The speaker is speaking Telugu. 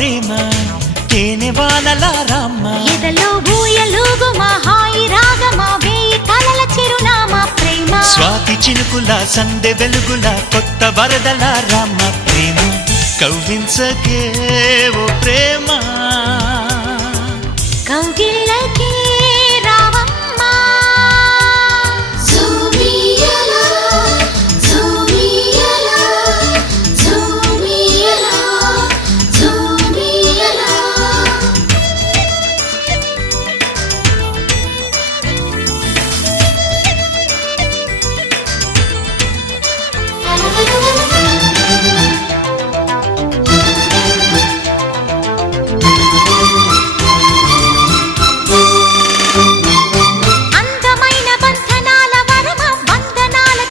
ప్రేమ తేనె వానల రామ ఎదలో ఊయలుగు మా హాయి రాగమా వేయి కలల చిరునామా ప్రేమ స్వాతి చినుకుల సందె వెలుగుల కొత్త వరదల రామ ప్రేమ కవ్వించకే ఓ ప్రేమ కౌగిళ్ళకి